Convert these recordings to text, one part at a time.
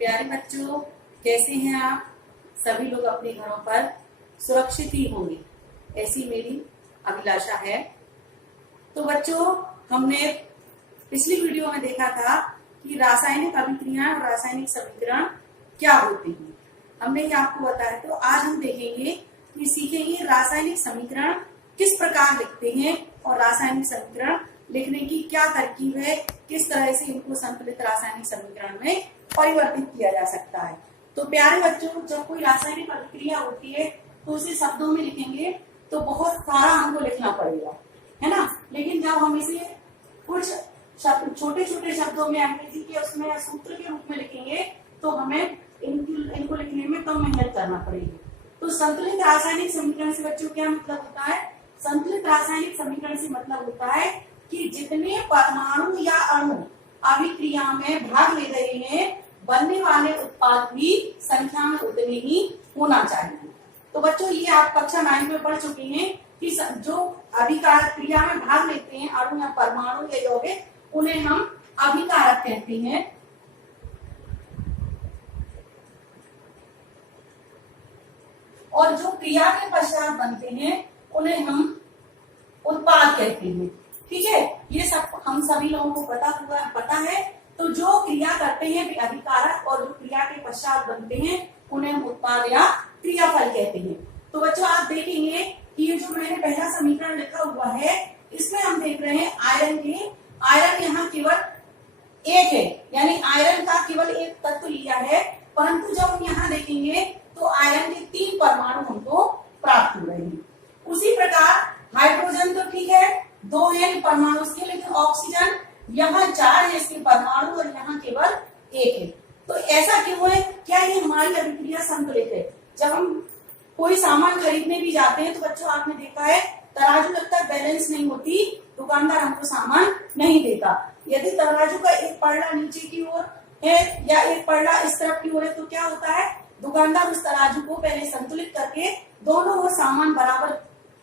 प्यारे बच्चों, कैसे हैं आप? सभी लोग अपने घरों पर सुरक्षित ही होंगे, ऐसी मेरी अभिलाषा है। तो बच्चों, हमने पिछली वीडियो में देखा था कि रासायनिक अभिक्रियाएं और रासायनिक समीकरण क्या होते हैं। हमने ये आपको बताया। तो आज हम देखेंगे कि सीखेंगे रासायनिक समीकरण किस प्रकार लिखते हैं और रासायनिक समीकरण लिखने की क्या तरकीब है, किस तरह से इनको संतुलित रासायनिक समीकरण में परिवर्तित किया जा सकता है। तो प्यारे बच्चों, जब कोई रासायनिक अभिक्रिया होती है तो उसे शब्दों में लिखेंगे तो बहुत सारा हमको लिखना पड़ेगा, है ना। लेकिन जब हम इसे कुछ छोटे छोटे शब्दों में अंग्रेजी के उसमें सूत्र के रूप में लिखेंगे तो हमें इनको लिखने में कम मेहनत करना पड़ेगी। तो संतुलित रासायनिक समीकरण से बच्चों क्या मतलब होता है? संतुलित रासायनिक समीकरण से मतलब होता है कि जितने परमाणु या अणु अभिक्रिया में भाग ले रहे हैं, बनने वाले उत्पाद भी संख्या में उतने ही होना चाहिए। तो बच्चों, ये आप कक्षा 9 में पढ़ चुके हैं कि जो अभिकारक क्रिया में भाग लेते हैं अणु या परमाणु या यौगिक, उन्हें हम अभिकारक कहते हैं। और जो क्रिया के पश्चात बनते हैं उन्हें हम उत्पाद कहते हैं। ठीक है, ये सब हम सभी लोगों को पता है। तो जो क्रिया करते हैं वे अभिकारक और जो क्रिया के पश्चात बनते हैं उन्हें हम उत्पाद या क्रियाफल कहते हैं। तो बच्चों, आप देखेंगे कि ये जो मैंने पहला समीकरण लिखा हुआ है, इसमें हम देख रहे हैं आयरन यहाँ केवल एक है, यानी आयरन का केवल एक तत्व लिया है। परंतु जब हम यहाँ देखेंगे तो आयरन के 3 परमाणु हमको प्राप्त हो रहे हैं। उसी प्रकार हाइड्रोजन तो ठीक है, 2 है परमाणु उसके, लेकिन ऑक्सीजन यहाँ 4 है इसके परमाणु और यहाँ केवल 1 है। तो ऐसा क्यों है? क्या ये हमारी अभिक्रिया संतुलित है? जब हम कोई सामान खरीदने भी जाते हैं तो बच्चों आपने देखा है तराजू जब तक बैलेंस नहीं होती दुकानदार हमको सामान नहीं देता। यदि तराजू का एक पलड़ा नीचे की ओर है या एक पलड़ा इस तरफ की ओर है तो क्या होता है? दुकानदार उस तराजू को पहले संतुलित करके दोनों ओर सामान बराबर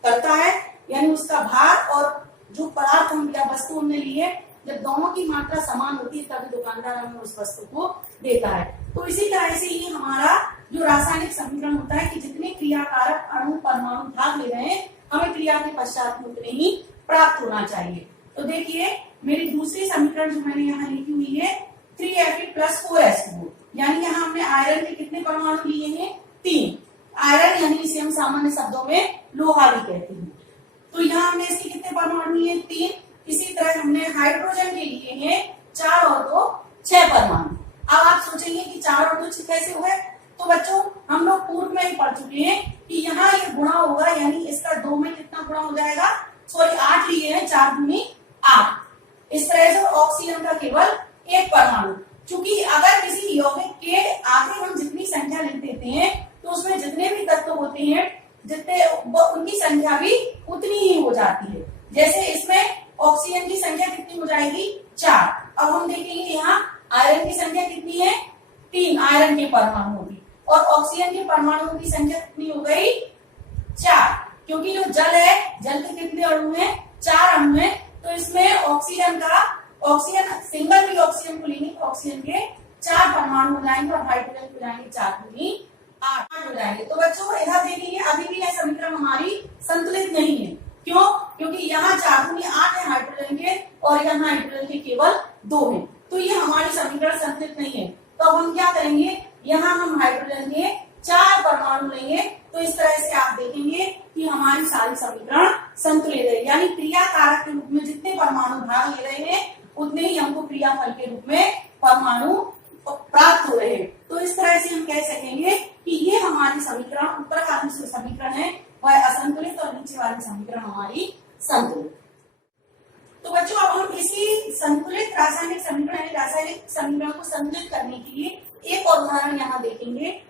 करता है, यानी उसका भार और जो पदार्थ हम या वस्तु हमने लिए, जब दोनों की मात्रा समान होती है तभी दुकानदार हमें उस वस्तु को देता है। तो इसी तरह से ये हमारा जो रासायनिक समीकरण होता है कि जितने क्रियाकारक अणु परमाणु भाग ले रहे हैं, हमें क्रिया के पश्चात उतने ही प्राप्त होना चाहिए। तो देखिए, मेरी दूसरी समीकरण जो मैंने यहाँ लिखी हुई है 3Fe+4H2, यानी यहाँ हमने आयरन के कितने परमाणु लिए हैं? 3। आयरन यानी इसे हम सामान्य शब्दों में लोहा भी कहते हैं। तो यहाँ हमने इसके कितने परमाणु लिए? 3। इसी तरह हमने हाइड्रोजन के लिए हैं 4 और 2 6 परमाणु। अब आप सोचेंगे कि 4 और 2 6 कैसे हुए? तो बच्चों, हम लोग पूर्व में ही पढ़ चुके हैं कि यहाँ ये गुणा होगा, यानी इसका 2 में कितना गुणा हो जाएगा? 8 लिए हैं, 4 दूनी 8। इस तरह से ऑक्सीजन का केवल 1 परमाणु। क्योंकि अगर किसी यौगिक के आगे हम जितनी संख्या लिख देते हैं तो उसमें जितने भी तत्व होते हैं उनकी संख्या भी उतनी ही हो जाती है। जैसे इसमें ऑक्सीजन की संख्या कितनी हो जाएगी? 4। अब हम देखेंगे यहाँ आयरन की संख्या कितनी है? 3 आयरन के परमाणु होगी, और ऑक्सीजन के परमाणुओं की संख्या कितनी हो गई? 4। क्योंकि जो जल है, जल के कितने अणु हैं? 4 अणु हैं। तो इसमें ऑक्सीजन सिंगल भी ऑक्सीजन को लेंगे तो ऑक्सीजन के 4 परमाणु हो जाएंगे और हाइड्रोजन को जाएंगे 4 दूनी 8 हो जाएंगे। तो बच्चों, इधर देखेंगे अभी भी यह समीकरण हमारी संतुलित नहीं है। क्यों? क्योंकि यहाँ 4 दूनी 8 है हाइड्रोजन के और यहाँ हाइड्रोजन के केवल 2 है। तो ये हमारी समीकरण संतुलित नहीं है। तो अब हम क्या करेंगे? यहाँ हम हाइड्रोजन के 4 परमाणु लेंगे। तो इस तरह से आप देखेंगे कि हमारी सारी समीकरण संतुलित है, यानी क्रिया कारक के रूप में जितने परमाणु भाग ले रहे हैं उतने ही हमको क्रियाफल के रूप में परमाणु प्राप्त हो रहे हैं। तो इस तरह से हम कह सकेंगे कि ये हमारी समीकरण, ऊपर का जो समीकरण है वह असंतुलित और नीचे वाली समीकरण हमारी संतुलित। तो बच्चों, अब हम इसी संतुलित रासायनिक समीकरण को संतुलित करने के लिए एक और उदाहरण यहाँ देखेंगे।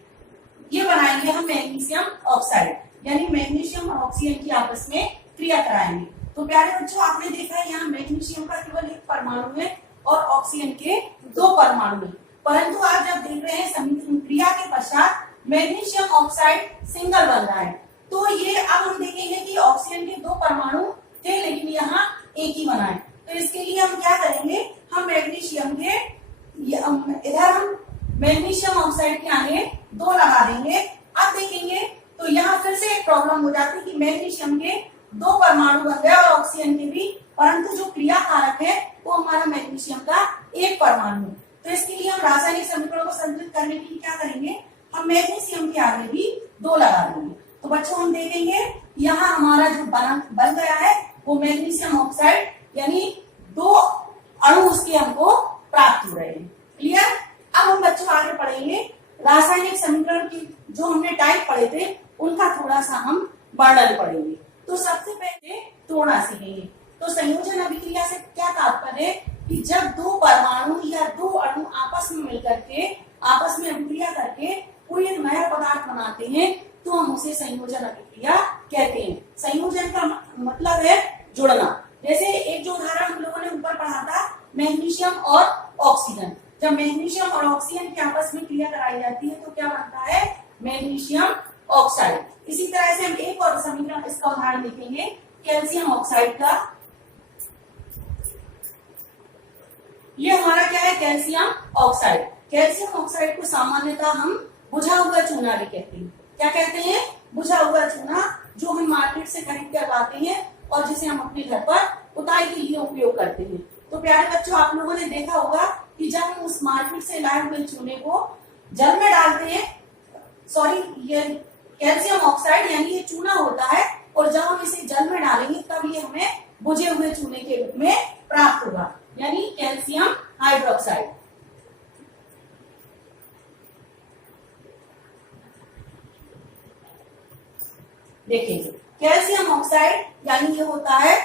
ये बनाएंगे हम मैग्नीशियम ऑक्साइड, यानी मैग्नीशियम और ऑक्सीजन की आपस में क्रिया कराएंगे। तो प्यारे बच्चों, आपने देखा है यहाँ मैग्नीशियम का केवल 1 परमाणु है और ऑक्सीजन के 2 परमाणु है। परंतु आप जब देख रहे हैं क्रिया के पश्चात मैग्नीशियम ऑक्साइड सिंगल बन रहा है। तो ये अब हम देखेंगे कि ऑक्सीजन के 2 परमाणु थे लेकिन यहाँ एक ही बना है। तो इसके लिए हम क्या करेंगे? हम मैग्नीशियम के इधर हम मैग्नीशियम ऑक्साइड के आगे 2 लगा देंगे। अब देखेंगे तो यहाँ फिर से एक प्रॉब्लम हो जाती है कि मैग्नीशियम के 2 परमाणु बन गए और ऑक्सीजन के भी, परंतु जो क्रिया कारक है वो हमारा मैग्नीशियम का 1 परमाणु। तो इसके लिए हम रासायनिक समीकरण को संतुलित करने के लिए क्या करेंगे, हम मैग्नीशियम के आगे भी 2 लगा देंगे। तो बच्चों हम देखेंगे यहाँ हमारा जो बन गया है वो मैग्नीशियम ऑक्साइड, यानी 2 अणु उसके हमको प्राप्त हो रहे हैं। क्लियर। अब हम बच्चों आगे पढ़ेंगे रासायनिक समीकरण की जो हमने टाइप पढ़े थे उनका थोड़ा सा हम वर्णन पढ़ेंगे। तो सबसे पहले तोड़ना सीखेंगे। तो संयोजन अभिक्रिया से क्या तात्पर्य है कि जब 2 परमाणु या 2 अणु आपस में मिलकर के आपस में अभिक्रिया करके कोई एक नया पदार्थ बनाते हैं तो हम उसे संयोजन अभिक्रिया कहते हैं। संयोजन का मतलब है जुड़ना। जैसे एक जो उदाहरण हम लोगों ने ऊपर पढ़ा था मैग्नीशियम और ऑक्सीजन, जब मैग्नीशियम और ऑक्सीजन की आपस में क्रिया कराई जाती है तो क्या बनता है, मैग्नीशियम ऑक्साइड। इसी तरह से हम एक और समीकरण इसका उदाहरण देखेंगे कैल्शियम ऑक्साइड का। ये हमारा क्या है, कैल्शियम ऑक्साइड। कैल्शियम ऑक्साइड को सामान्यतः हम बुझा हुआ चूना भी कहते हैं। क्या कहते हैं, बुझा हुआ चूना, जो हम मार्केट से खरीद कर लाते हैं और जिसे हम अपने घर पर पुताई के लिए उपयोग करते हैं। तो प्यारे बच्चों आप लोगों ने देखा होगा कि जब हम उस मार्केट से लाए हुए चूने को जल में डालते हैं, ये कैल्शियम ऑक्साइड यानी ये चूना होता है, और जब हम इसे जल में डालेंगे तब ये हमें बुझे हुए चूने के रूप में प्राप्त होगा, यानी कैल्शियम हाइड्रोक्साइड। देखेंगे कैल्शियम ऑक्साइड यानी ये होता है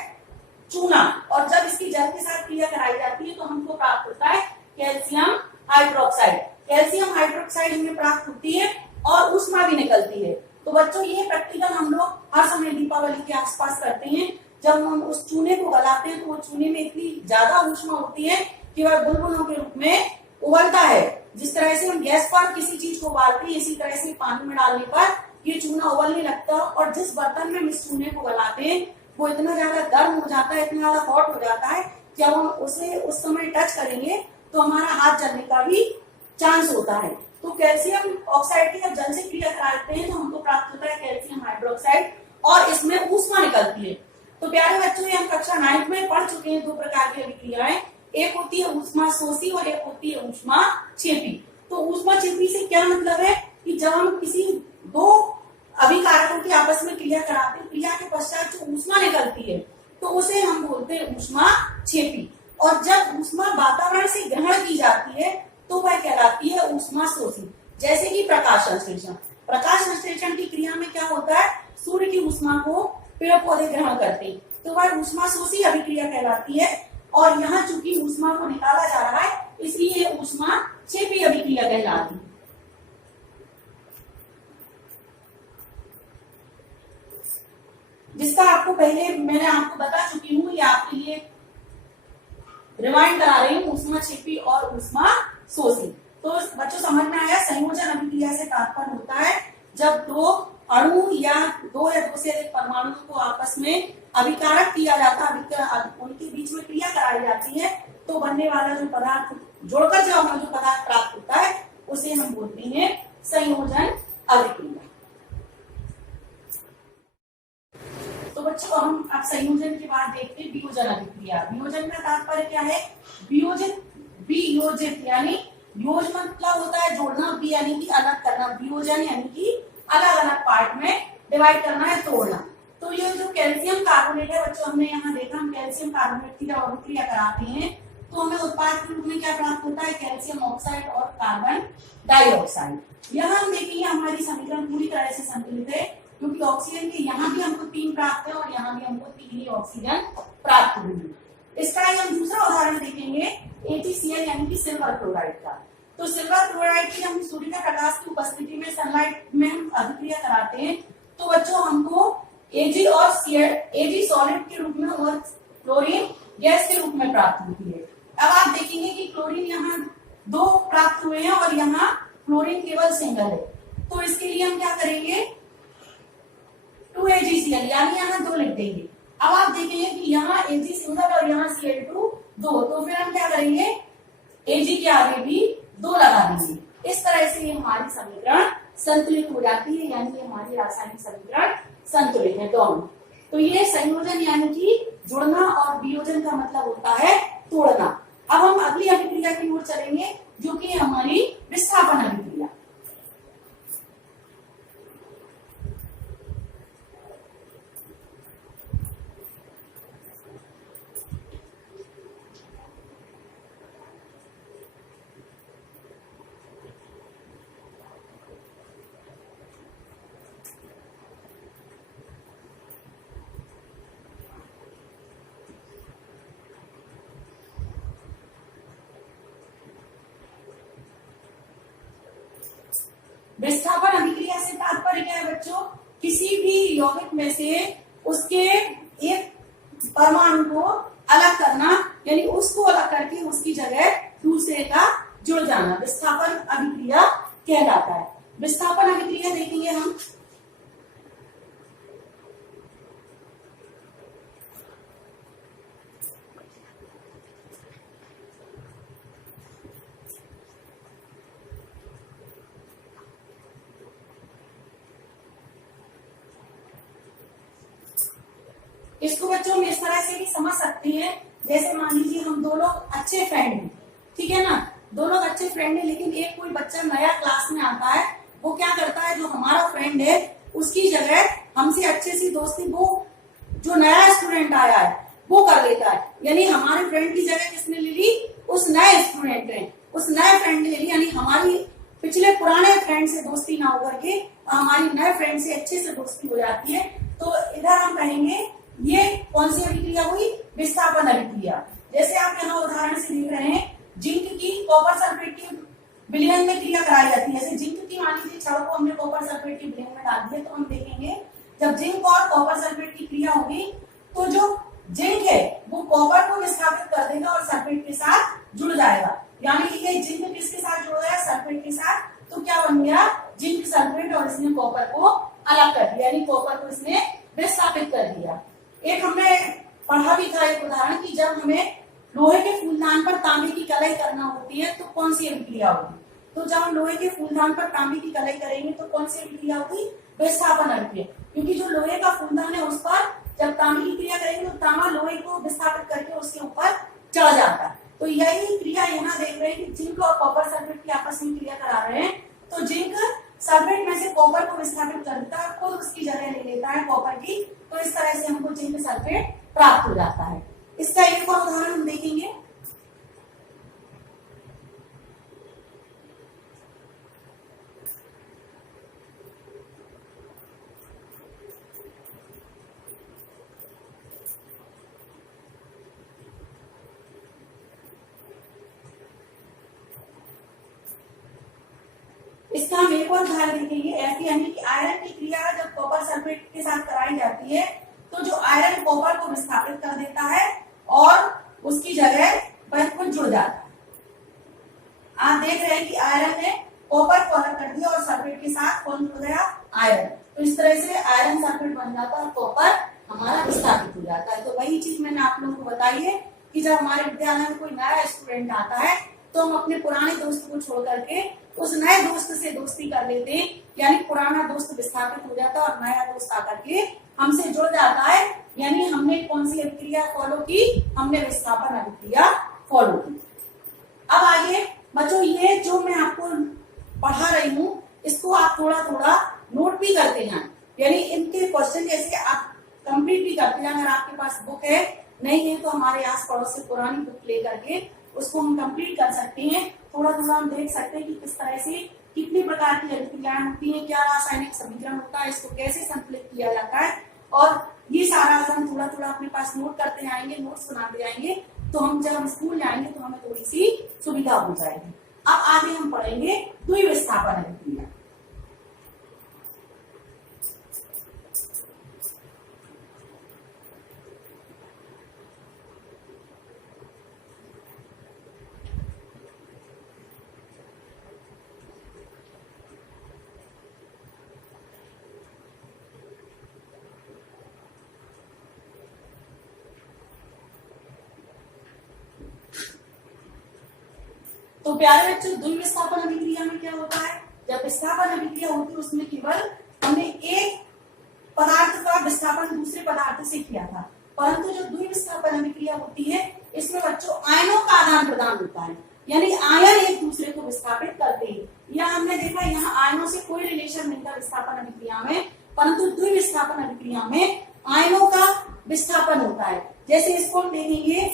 चूना, और जब इसकी जल के साथ क्रिया कराई जाती है तो हमको प्राप्त होता है कैल्शियम हाइड्रोक्साइड। कैल्शियम हाइड्रोक्साइड हमें प्राप्त होती है और ऊष्मा भी निकलती है। तो बच्चों ये प्रैक्टिकल हम लोग हर समय दीपावली के आसपास करते हैं। जब हम उस चूने को गलाते हैं तो वो चूने में इतनी ज्यादा ऊष्मा होती है कि वह बुलबुलों के रूप में उबलता है। जिस तरह से हम गैस पर किसी चीज को उबालते हैं, इसी तरह से पानी में डालने पर ये चूना उबलने लगता है, और जिस बर्तन में हम इस चूने को गलाते हैं वो इतना ज्यादा गर्म हो जाता है, इतना ज्यादा हॉट हो जाता है, जब हम उसे उस समय टच करेंगे तो हमारा हाथ जलने का भी चांस होता है। तो कैल्शियम ऑक्साइड की जब जल से क्रिया कराते हैं तो हमको प्राप्त होता है कैल्शियम हाइड्रोक्साइड, और इसमें ऊष्मा निकलती है। तो प्यारे बच्चों ये हम कक्षा 9 में पढ़ चुके हैं 2 प्रकार की अभिक्रियाएं, एक होती है ऊष्मा शोषी और एक होती है ऊष्मा छेपी। तो ऊष्मा छेपी से क्या मतलब है कि जब हम किसी 2 अभिकारकों की आपस में क्रिया कराते हैं, क्रिया के पश्चात जो ऊष्मा निकलती है तो उसे हम बोलते हैं ऊष्मा छेपी, और जब ऊष्मा वातावरण से ग्रहण की जाती है तो वह कहलाती है ऊष्मा शोषी। जैसे कि प्रकाश संश्लेषण, प्रकाश संश्लेषण की क्रिया में क्या होता है, सूर्य की ऊष्मा को पेड़ पौधे ग्रहण करते हैं तो वह ऊष्मा शोषी अभिक्रिया कहलाती है। और यहाँ चूंकि ऊष्मा को निकाला जा रहा है इसलिए ऊष्मा छेपी अभिक्रिया कहलाती है। जिसका आपको पहले मैंने आपको बता चुकी हूँ, ये आपके लिए रिमाइंड करा रही हूँ, ऊष्मा छेपी और ऊष्मा शोषी। तो बच्चों समझ में आया, संयोजन अभिक्रिया से तात्पर्य होता है जब 2 अणु या 2 से अधिक परमाणुओं को आपस में अभिकारक किया जाता है, उनके बीच में क्रिया कराई जाती है तो बनने वाला जो पदार्थ जोड़कर जो हमें जो पदार्थ प्राप्त होता है उसे हम बोलते हैं संयोजन अभिक्रिया। तो बच्चों हम अब संयोजन के बाद देखते हैं वियोजन अभिक्रिया। वियोजन का तात्पर्य क्या है, वियोजित यानी योज मतलब होता है जोड़ना, बी यानी कि अलग करना, वियोजन यानी कि अलग अलग पार्ट में डिवाइड करना है, तोड़ना। तो ये जो कैल्शियम कार्बोनेट है बच्चों, हमने यहाँ देखा हम कैल्शियम कार्बोनेट की जब अभिक्रिया कराते हैं तो हमें उत्पाद के रूप में क्या प्राप्त होता है, कैल्शियम ऑक्साइड और कार्बन डाइऑक्साइड। यहाँ हम देखेंगे हमारी समीकरण पूरी तरह से संतुलित है, क्योंकि ऑक्सीजन के यहाँ भी हमको 3 प्राप्त है और यहाँ भी हमको 3 ही ऑक्सीजन प्राप्त हुई। इसका हम दूसरा उदाहरण देखेंगे AgCl यानी कि सिल्वर क्लोराइड का। तो सिल्वर क्लोराइड की हम सूर्य का प्रकाश की उपस्थिति में सनलाइट में हम अभिक्रिया कराते हैं तो बच्चों हमको Ag और Ag सॉलिड के रूप में और क्लोरीन गैस के रूप में प्राप्त होती है। अब आप देखेंगे कि क्लोरीन यहाँ 2 प्राप्त हुए हैं और यहाँ क्लोरीन केवल सिंगल है, तो इसके लिए हम क्या करेंगे 2AgCl यानी यहाँ 2 लिख देंगे। अब आप देखेंगे कि यहाँ Ag सिंगल और यहाँ Cl2 2, तो फिर हम क्या करेंगे Ag के आगे भी 2 लगा देंगे। इस तरह से ये हमारी समीकरण संतुलित हो जाती है, यानी ये हमारी रासायनिक समीकरण संतुलित है दोनों। तो ये संयोजन यानी कि जुड़ना और वियोजन का मतलब होता है तोड़ना। अब हम अगली अभिक्रिया की ओर चलेंगे जो कि हमारी विस्थापन अभिक्रिया। विस्थापन अभिक्रिया से तात्पर्य क्या है बच्चों? किसी भी यौगिक में से उसके एक परमाणु को अलग करना, यानी उसको अलग करके उसकी जगह दूसरे का जुड़ जाना विस्थापन अभिक्रिया कहलाता है। विस्थापन अभिक्रिया देखेंगे हम। इसको बच्चों हम इस तरह से भी समझ सकते हैं, जैसे मान लीजिए हम दो लोग अच्छे फ्रेंड हैं, ठीक है ना, दो लोग अच्छे फ्रेंड हैं, लेकिन एक कोई बच्चा नया क्लास में आता है, वो क्या करता है, जो हमारा फ्रेंड है उसकी जगह हमसे अच्छे सी दोस्ती वो जो नया स्टूडेंट आया है वो कर लेता है। यानी हमारे फ्रेंड की जगह किसने ले ली? उस नए स्टूडेंट ने, उस नए फ्रेंड ने ले ली। यानी हमारी पिछले पुराने फ्रेंड से दोस्ती ना होकर के हमारी नए फ्रेंड से अच्छे से दोस्ती हो जाती है। तो इधर हम कहेंगे ये कौन सी अभिक्रिया हुई? विस्थापन अभिक्रिया। जैसे आप यहाँ उदाहरण से देख रहे हैं, जिंक की कॉपर सल्फेट की विलयन में क्रिया कराई जाती है। जैसे जिंक की मान लीजिए छड़ को हमने कॉपर सल्फेट की विलयन में डाल दिया, तो हम देखेंगे जब जिंक और कॉपर सल्फेट की क्रिया होगी तो जो जिंक है वो कॉपर को विस्थापित कर देगा और सल्फेट के साथ जुड़ जाएगा। यानी कि ये जिंक किसके साथ जुड़ गया? सल्फेट के साथ। तो क्या बन गया? जिंक सल्फेट, और इसने कॉपर को अलग कर दिया, यानी कॉपर को इसने विस्थापित कर दिया। एक हमने पढ़ा भी था एक उदाहरण कि जब हमें लोहे के फूलदान पर तांबे की कलाई करना होती है तो कौन सी अभिक्रिया होगी? तो जब हम लोहे के फूलदान पर तांबे की कलाई करेंगे तो कौन सी अभिक्रिया होगी? विस्थापन अभिक्रिया। क्योंकि जो लोहे का फूलदान है उस पर जब तांबे की क्रिया करेंगे तो तांबा लोहे को विस्थापित करके उसके ऊपर चढ़ जाता है। तो यही क्रिया यहाँ देख रहे हैं कि जिंक और कॉपर सल्फेट की आपस में क्रिया करा रहे हैं। तो जिंक सल्फेट में से कॉपर को विस्थापित कर देता है, खुद उसकी जगह ले लेता है कॉपर की। तो इस तरह से हमको जिंक सल्फेट प्राप्त हो जाता है। इसका एक और उदाहरण हम देखेंगे। इसका हम एक और उदाहरण देखेंगे। ऐसी यानी कि आयरन की क्रिया जब कॉपर सल्फेट के साथ कराई जाती है तो जो आयरन कॉपर को विस्थापित कर देता है और उसकी जगह पर कुछ जुड़ जाता है। आप देख रहे हैं कि आयरन ने कॉपर को अलग कर दिया और सल्फेट के साथ कौन जुड़ गया? आयरन। तो इस तरह से आयरन सल्फेट बन जाता है और कॉपर हमारा विस्थापित हो जाता है। तो वही चीज मैंने आप लोगों को बताई है कि जब हमारे विद्यालय में कोई नया स्टूडेंट आता है तो हम अपने पुराने दोस्त को छोड़ करके उस नए दोस्त से दोस्ती कर लेते हैं, यानी पुराना दोस्त विस्थापित हो जाता है और नया दोस्त आकर के हमसे जुड़ जाता है। यानी हमने कौन सी अभिक्रिया फॉलो की? हमने विस्थापन अभिक्रिया फॉलो की। अब आइए बच्चों, ये जो मैं आपको पढ़ा रही हूँ इसको आप थोड़ा थोड़ा नोट भी करते हैं, यानी इनके क्वेश्चन जैसे आप कंप्लीट भी करते हैं। अगर आपके पास बुक है, नहीं है तो हमारे आस पड़ोस से पुरानी बुक लेकर के उसको हम कंप्लीट कर सकते हैं। थोड़ा थोड़ा हम देख सकते हैं कि किस तरह से कितनी प्रकार की अभिक्रियाएं होती हैं, क्या रासायनिक समीकरण होता है, इसको कैसे संतुलित किया जाता है, और ये सारा हम थोड़ा थोड़ा अपने पास नोट करते जाएंगे, नोट्स बनाते जाएंगे। तो हम जब हम स्कूल जाएंगे तो हमें थोड़ी सी सुविधा हो जाएगी। अब आगे हम पढ़ेंगे द्विविस्थापन अभिक्रिया। तो प्यारे बच्चों, द्विविस्थापन अभिक्रिया में क्या होता है? जब विस्थापन अभिक्रिया होती है उसमें केवल हमने एक पदार्थ का विस्थापन दूसरे पदार्थ से किया था, परंतु जो द्विविस्थापन अभिक्रिया होती है इसमें बच्चों आयनों का आदान प्रदान होता है, यानी आयन एक दूसरे को विस्थापित करते हैं। यह हमने देखा, यहाँ आयनों से कोई रिलेशन नहीं था विस्थापन अभिक्रिया में, परंतु द्विविस्थापन अभिक्रिया में आयनों का विस्थापन होता है। जैसे इसको हम देखेंगे,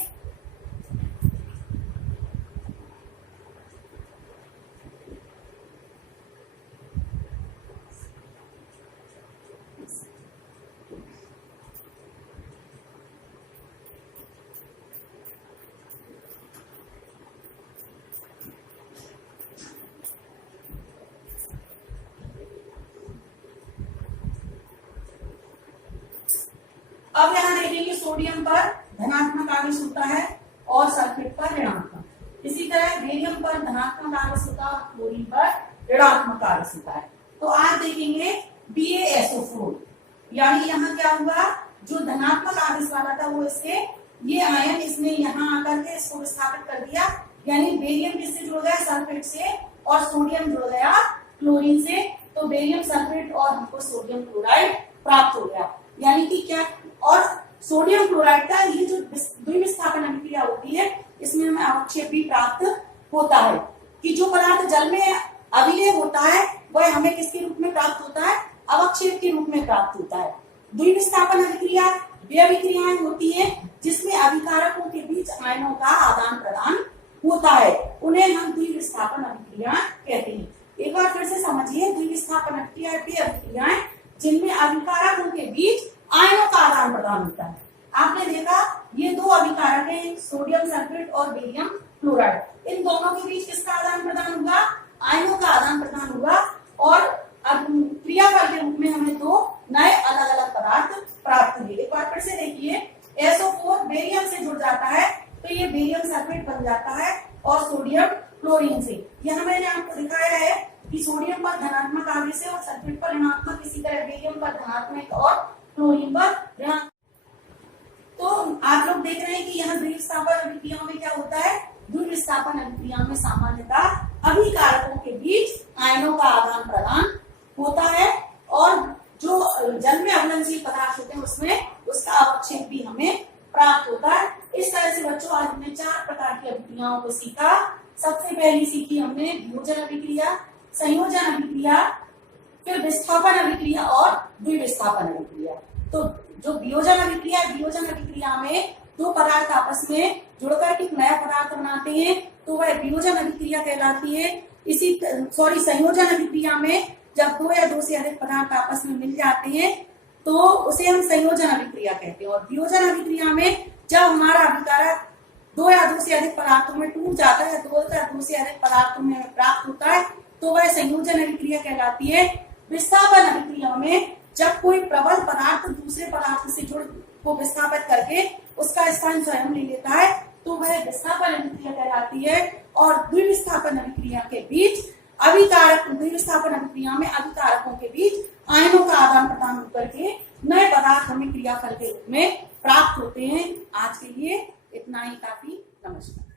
अब यहाँ देखेंगे सोडियम पर धनात्मक आवेश होता है और सल्फेट पर ऋणात्मक। इसी तरह बेरियम पर धनात्मक आवेश होता है, क्लोरीन पर ऋणात्मक आवेश होता है। तो आज देखेंगे BaSO4, यानी यहाँ क्या हुआ, जो धनात्मक आवेश वाला था वो इससे ये आयन इसने यहाँ आकर के इसको विस्थापित कर दिया, यानी बेरियम किससे जुड़ गया? सल्फेट से, और सोडियम जुड़ गया क्लोरीन से। तो बेरियम सल्फेट और हमको सोडियम क्लोराइड प्राप्त हो गया, यानी कि क्या, और सोडियम क्लोराइड का ये जो द्विविस्थापन अभिक्रिया होती है इसमें हमें अवक्षेप भी प्राप्त होता है, कि जो पदार्थ जल में अविलेय होता है वह हमें किसके रूप में प्राप्त होता है? अवक्षेप के रूप में प्राप्त होता है। द्विविस्थापन अभिक्रिया वे अभिक्रियाएं होती है जिसमें अभिकारकों के बीच आयनों का आदान प्रदान होता है, उन्हें हम द्विविस्थापन अभिक्रिया कहते हैं। एक बार फिर से समझिए, द्विविस्थापन अभिक्रिया वे अभिक्रियाएं जिनमें अभिकारकों के बीच आयनों का आदान प्रदान होता है। आपने देखा ये दो अभिकारक हैं, सोडियम सल्फेट और बेरियम क्लोराइड। इन दोनों के बीच किसका आदान प्रदान हुआ? आयनों का आदान प्रदान हुआ, और क्रियाफल के रूप में हमें दो नए अलग अलग पदार्थ प्राप्त हुए। एक बार फिर से देखिए, SO4 बेरियम से जुड़ जाता है तो ये बेरियम सल्फेट बन जाता है, और सोडियम क्लोरीन से। यहाँ मैंने आपको दिखाया है कि सोडियम पर धनात्मक आवेश है और सल्फेट पर ऋणात्मक, इसी तरह बेरियम पर धनात्मक और क्लोरीन पर ऋणात्मक। तो आप लोग देख रहे हैं कि यहाँ द्विविस्थापन अभिक्रियाओं में क्या होता है? द्विविस्थापन अभिक्रिया में सामान्यतः अभिकारकों के बीच आयनों का आदान प्रदान होता है, और जो जल में अवलंबनशील पदार्थ होते हैं उसमें उसका अवक्षेप भी हमें प्राप्त होता है। इस तरह से बच्चों आज हमने 4 प्रकार की अभिक्रियाओं को सीखा। सबसे पहली सीखी हमने वियोजन अभिक्रिया, संयोजन अभिक्रिया, फिर विस्थापन अभिक्रिया और द्विविस्थापन अभिक्रिया। तो जो वियोजन अभिक्रिया है, वियोजन अभिक्रिया में दो पदार्थ आपस में जुड़कर एक नया पदार्थ बनाते हैं, तो वह वियोजन अभिक्रिया कहलाती है। संयोजन अभिक्रिया में जब दो या दो से अधिक पदार्थ आपस में मिल जाते हैं तो उसे हम संयोजन अभिक्रिया कहते हैं। और वियोजन अभिक्रिया में जब हमारा अभिकारक दो या दो से अधिक पदार्थों में टूट जाता है, दो या दो से अधिक पदार्थों में प्राप्त होता है, तो वह संयोजन अभिक्रिया कहलाती है। विस्थापन अभिक्रिया में जब कोई प्रबल पदार्थ दूसरे पदार्थ से जुड़ को विस्थापित करके उसका स्थान स्वयं ले लेता है, तो वह विस्थापन अभिक्रिया कहलाती है। और द्विविस्थापन अभिक्रिया के बीच द्विविस्थापन अभिक्रिया में अभिकारकों के बीच आयनों का आदान प्रदान होकर के नए पदार्थ हमें क्रियाफल के रूप में प्राप्त होते हैं। आज के लिए इतना ही काफी। नमस्कार।